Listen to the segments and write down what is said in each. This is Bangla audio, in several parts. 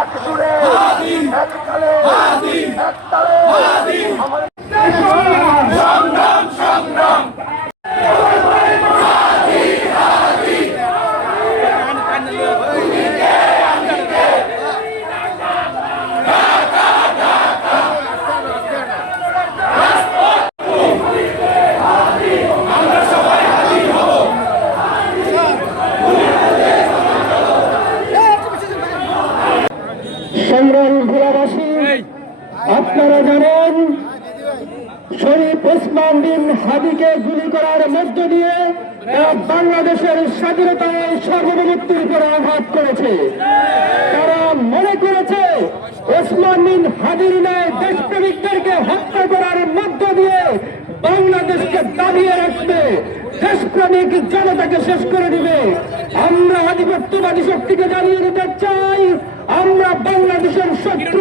এক সুরে এক তালে এক তালে আমাদের সংগ্রাম সংগ্রাম সংগ্রাম ভোলাবাসী, আপনারা জানেন শরীফ ওসমান বিন হাদিকে গুলি করার মধ্য দিয়ে বাংলাদেশের স্বাধীনতায় সার্বভৌমত্বের উপর আঘাত করেছে। তারা মনে করেছে ওসমান বিন হাদির ন্যায় দেশপ্রেমিকদেরকে হত্যা করার মধ্য দিয়ে বাংলাদেশকে দাবিয়ে রাখবে, দেশপ্রেমিক জনতাকে শেষ করে দিবে। আমরা আধিপত্যবাদী শক্তিকে জানিয়ে দিতে চাই, আমরা বাংলাদেশের শত্রু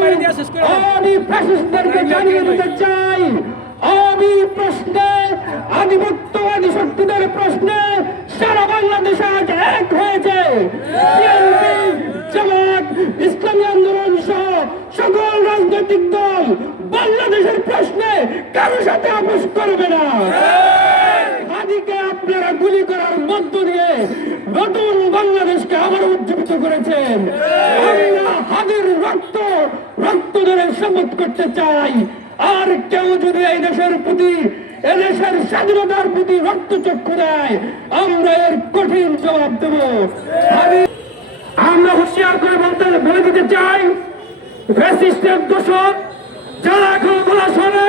আওয়ামী ফ্যাসিস্টদেরকে জানিয়ে দিতে চাই, আওয়ামী প্রশ্নে আধিপত্যবাদী শক্তিদের প্রশ্নে সারা বাংলাদেশে আজ এক হয়েছে। বিএনপি, জামাত, ইসলামী আন্দোলন সহ সকল রাজনৈতিক দল বাংলাদেশের প্রশ্নে কারোর সাথে আপোষ করবে না। হাদিকে আপনারা গুলি করার মধ্য দিয়ে নতুন বাংলাদেশকে আবার উজ্জীবিত করেছেন। আমরা হাদির রক্ত ধরে শপথ করতে চাই, আর কেউ যদি এই দেশের প্রতি, এদেশের স্বাধীনতার প্রতি রক্তচক্ষু দেয়, আমরা এর কঠিন জবাব দেব। আমরা হুঁশিয়ার করে বলে দিতে চাই, ফ্যাসিস্টের দোষক যারা এখন খোলা শহরে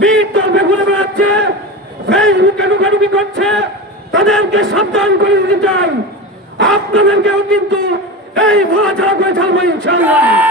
বীর তর্পে ঘুরে বেড়াচ্ছে, ফেসবুকে ঢুকাঢুকি করছে, তাদেরকে সাবধান করে দিতে চাই। আপনাদেরকেও কিন্তু এই ভোলা ছাড়া করে ছাড়বো ইনশাআল্লাহ।